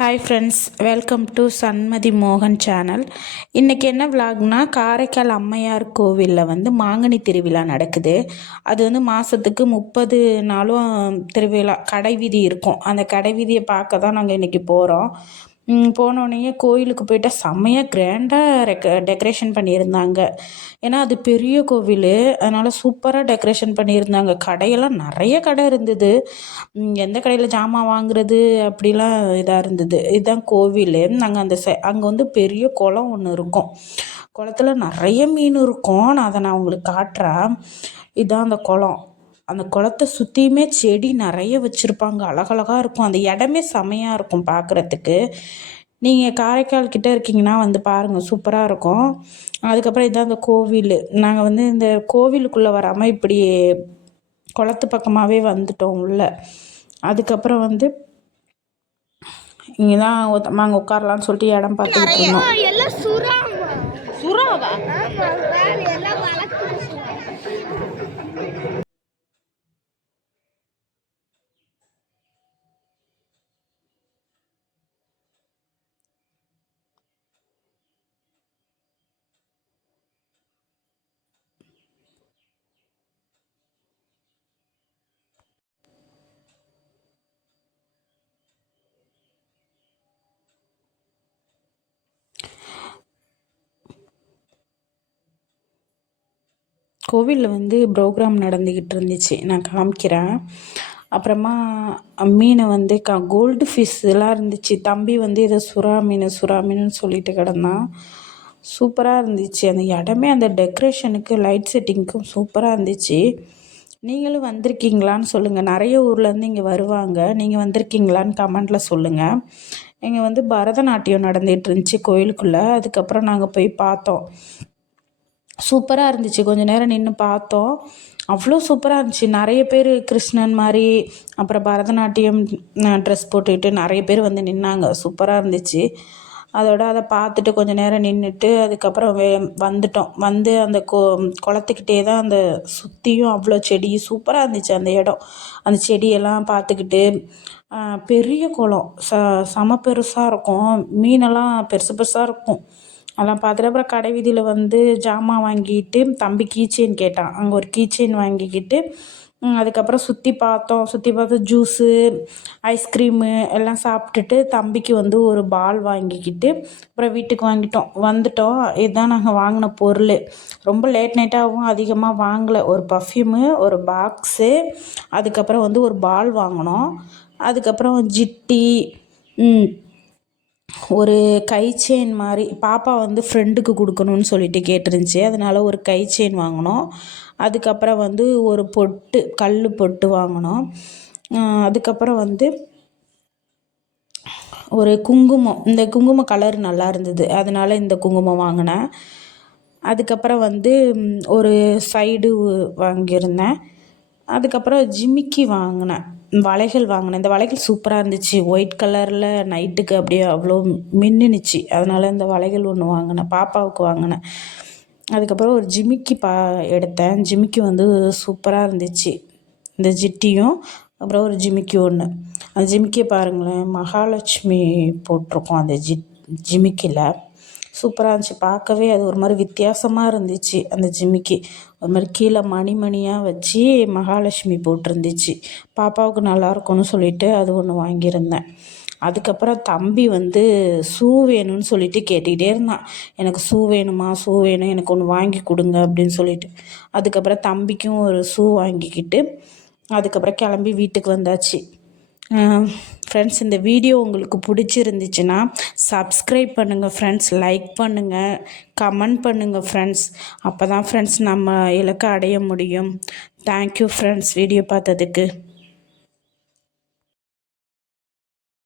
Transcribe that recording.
Hi friends, welcome to Sanmathi மோகன் channel. இன்றைக்கி என்ன விலாக்னா, காரைக்கால் அம்மையார் கோவிலில் வந்து மாங்கனி திருவிழா நடக்குது. அது வந்து மாதத்துக்கு 30 நாளும் திருவிழா கடை வீதி இருக்கும். அந்த கடை வீதியை பார்க்க தான் நாங்கள் இன்றைக்கி போகிறோம். போனோடனே கோயிலுக்கு போயிட்டால் செம்மையாக கிராண்டாக டெக்கரேஷன் பண்ணியிருந்தாங்க. ஏன்னா அது பெரிய கோவில், அதனால் சூப்பராக டெக்கரேஷன் பண்ணியிருந்தாங்க. கடையெல்லாம் நிறைய கடை இருந்தது. எந்த கடையில் ஜாமான் வாங்குறது அப்படிலாம் இதாக இருந்தது. இதுதான் கோவில். நாங்கள் அங்கே வந்து பெரிய குளம் ஒன்று இருக்கும். குளத்துல நிறைய மீன் இருக்கும். நான் உங்களுக்கு காட்டுறேன். இதுதான் அந்த குளம். அந்த குளத்தை சுற்றியுமே செடி நிறைய வச்சுருப்பாங்க. அழகழகாக இருக்கும். அந்த இடமே செமையாக இருக்கும் பார்க்குறதுக்கு. நீங்கள் காரைக்கால் கிட்டே இருக்கீங்கன்னா வந்து பாருங்கள், சூப்பராக இருக்கும். அதுக்கப்புறம் இதுதான் அந்த கோவில். நாங்கள் வந்து இந்த கோவிலுக்குள்ளே வராமல் இப்படி குளத்து பக்கமாகவே வந்துட்டோம் உள்ள. அதுக்கப்புறம் வந்து இங்கே தான் நாங்கள் உட்காரலான்னு சொல்லிட்டு இடம் பார்த்துக்கிட்டு இருந்தோம். சுறாவா? கோவிலில் வந்து ப்ரோக்ராம் நடந்துக்கிட்டு இருந்துச்சு, நான் காமிக்கிறேன். அப்புறமா மீனை வந்து கோல்டு ஃபிஷ்ஷெலாம் இருந்துச்சு. தம்பி வந்து ஏதோ சுறா மீனுன்னு சொல்லிட்டு கிடந்தான். சூப்பராக இருந்துச்சு அந்த இடமே. அந்த டெக்கரேஷனுக்கு லைட் செட்டிங்க்கும் சூப்பராக இருந்துச்சு. நீங்களும் வந்திருக்கீங்களான்னு சொல்லுங்கள். நிறைய ஊர்லேருந்து இங்கே வருவாங்க. நீங்கள் வந்திருக்கீங்களான்னு கமெண்டில் சொல்லுங்கள். இங்கே வந்து பரதநாட்டியம் நடந்துகிட்டு இருந்துச்சு கோயிலுக்குள்ளே. அதுக்கப்புறம் நாங்கள் போய் பார்த்தோம். சூப்பராக இருந்துச்சு. கொஞ்சம் நேரம் நின்று பார்த்தோம். அவ்வளோ சூப்பராக இருந்துச்சு. நிறைய பேர் கிருஷ்ணன் மாதிரி, அப்புறம் பரதநாட்டியம் ட்ரெஸ் போட்டுக்கிட்டு நிறைய பேர் வந்து நின்னாங்க. சூப்பராக இருந்துச்சு. அதோட அதை பார்த்துட்டு கொஞ்சம் நேரம் நின்றுட்டு அதுக்கப்புறம் வந்துட்டோம். வந்து அந்த குளத்துக்கிட்டே தான் அந்த சுற்றியும் அவ்வளோ செடி சூப்பராக இருந்துச்சு அந்த இடம். அந்த செடியெல்லாம் பார்த்துக்கிட்டு பெரிய குளம், செம பெருசாக இருக்கும். மீனெல்லாம் பெருசு பெருசாக இருக்கும். அதெல்லாம் பார்த்துட்டு அப்புறம் கடை வீதியில் வந்து ஜாமான் வாங்கிட்டு தம்பி கீச்செயின் கேட்டான். அங்கே ஒரு கீச்செயின் வாங்கிக்கிட்டு அதுக்கப்புறம் சுற்றி பார்த்து ஜூஸு, ஐஸ்கிரீமு எல்லாம் சாப்பிட்டுட்டு தம்பிக்கு வந்து ஒரு பால் வாங்கிக்கிட்டு அப்புறம் வீட்டுக்கு வந்துட்டோம். இதுதான் நாங்கள் வாங்கின பொருள். ரொம்ப லேட் நைட்டாகவும் அதிகமாக வாங்கலை. ஒரு பர்ஃப்யூமு, ஒரு பாக்ஸு, அதுக்கப்புறம் வந்து ஒரு பால் வாங்கினோம். அதுக்கப்புறம் ஜிட்டி, ஒரு கை செயின் மாதிரி பாப்பா வந்து ஃப்ரெண்டுக்கு கொடுக்கணுன்னு சொல்லிட்டு கேட்டுருந்துச்சி. அதனால் ஒரு கை செயின் வாங்கினோம். அதுக்கப்புறம் வந்து ஒரு பொட்டு, கல் பொட்டு வாங்கினோம். அதுக்கப்புறம் வந்து ஒரு குங்குமம். இந்த குங்குமம் கலர் நல்லா இருந்தது, அதனால் இந்த குங்குமம் வாங்கினேன். அதுக்கப்புறம் வந்து ஒரு சைடு வாங்கியிருந்தேன். அதுக்கப்புறம் ஜிமிக்கி வாங்கினேன், வளைகள் வாங்கினேன். இந்த வளைகள் சூப்பராக இருந்துச்சு. ஒயிட் கலரில் நைட்டுக்கு அப்படியே அவ்வளோ மின்னுச்சு. அதனால் இந்த வளைகள் ஒன்று வாங்கினேன், பாப்பாவுக்கு வாங்கினேன். அதுக்கப்புறம் ஒரு ஜிமிக்கி எடுத்தேன். ஜிமிக்கி வந்து சூப்பராக இருந்துச்சு. இந்த ஜிட்டியும் அப்புறம் ஒரு ஜிமிக்கி ஒன்று. அந்த ஜிமிக்கியை பாருங்களேன், மகாலட்சுமி போட்டிருக்கோம் அந்த ஜிமிக்கியில். சூப்பராக இருந்துச்சு பார்க்கவே. அது ஒரு மாதிரி வித்தியாசமாக இருந்துச்சு. அந்த ஜிமிக்கி ஒரு மாதிரி கீழே மணியாக வச்சு மகாலட்சுமி போட்டிருந்துச்சு. பாப்பாவுக்கு நல்லாயிருக்கும்னு சொல்லிட்டு அது ஒன்று வாங்கியிருந்தேன். அதுக்கப்புறம் தம்பி வந்து ஷூ வேணும்னு சொல்லிட்டு கேட்டுக்கிட்டே இருந்தான். எனக்கு ஷூ வேணும், எனக்கு ஒன்று வாங்கி கொடுங்க அப்படின்னு சொல்லிட்டு. அதுக்கப்புறம் தம்பிக்கும் ஒரு ஷூ வாங்கிக்கிட்டு அதுக்கப்புறம் கிளம்பி வீட்டுக்கு வந்தாச்சு. ஃப்ரெண்ட்ஸ், இந்த வீடியோ உங்களுக்கு பிடிச்சிருந்துச்சுன்னா சப்ஸ்கிரைப் பண்ணுங்கள் ஃப்ரெண்ட்ஸ், லைக் பண்ணுங்கள், கமெண்ட் பண்ணுங்கள் ஃப்ரெண்ட்ஸ். அப்போ தான் ஃப்ரெண்ட்ஸ் நம்ம இலக்கை அடைய முடியும். தேங்க்யூ ஃப்ரெண்ட்ஸ், வீடியோ பார்த்ததுக்கு.